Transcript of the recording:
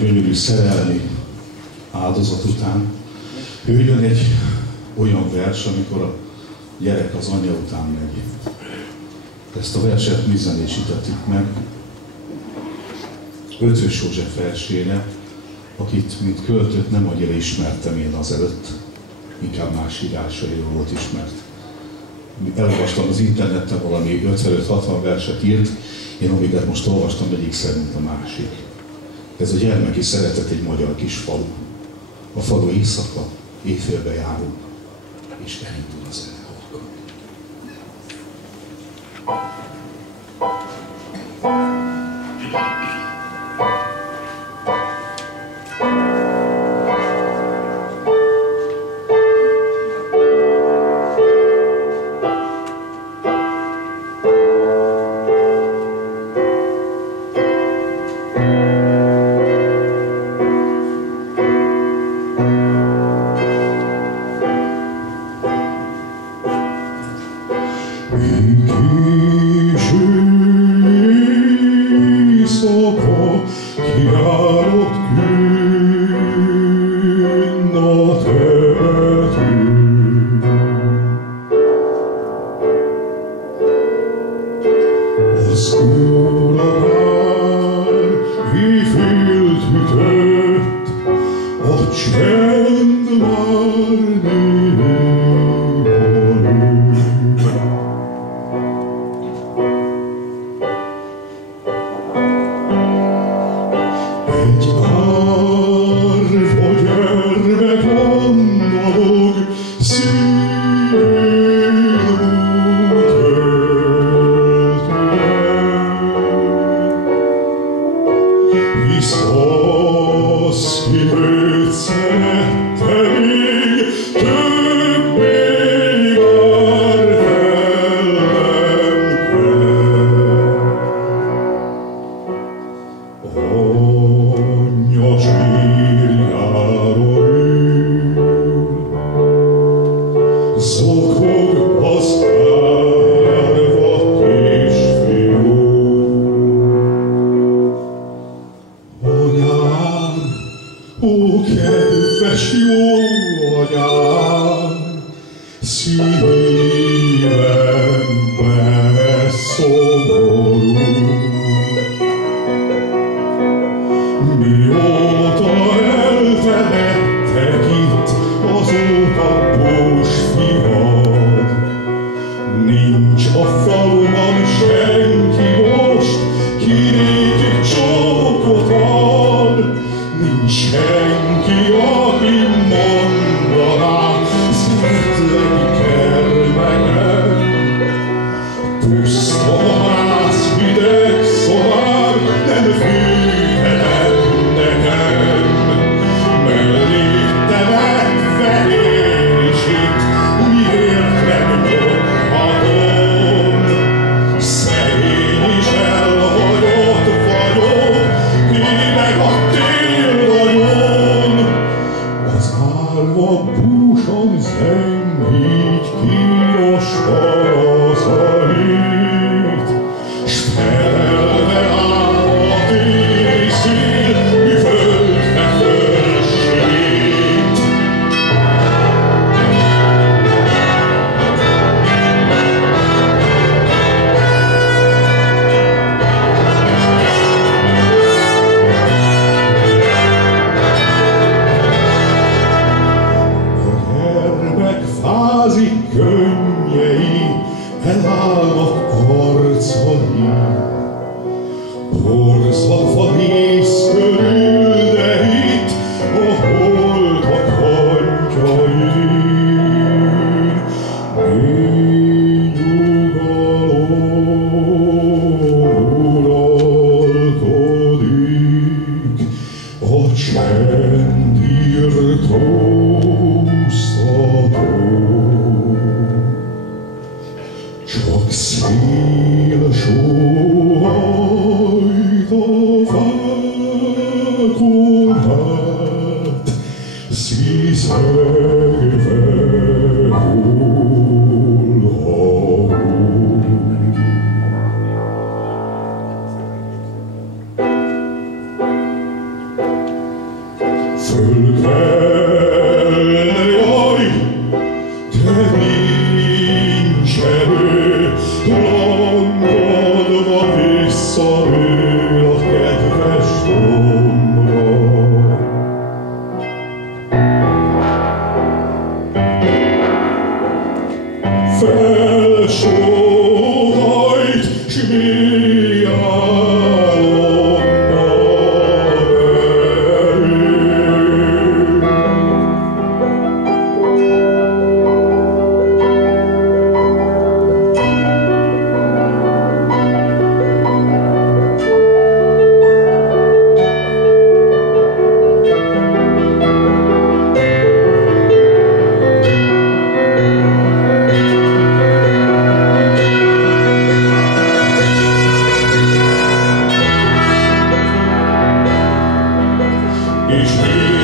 gyönyörű szerelmi áldozat után jöjjön egy olyan vers, amikor a gyerek az anyja után megy. Ezt a verset mi zenésítettük meg Ötvös József versére, akit, mint költőt nem annyira ismertem én azelőtt, inkább más írásairól volt ismert. Elolvastam az interneten, valami 55-60 verset írt, én amiket most olvastam, egyik szerint a másik. Ez a gyermeki szeretet egy magyar kis falu. A falu éjszaka, éjfélbe járunk, és elindul a zene. És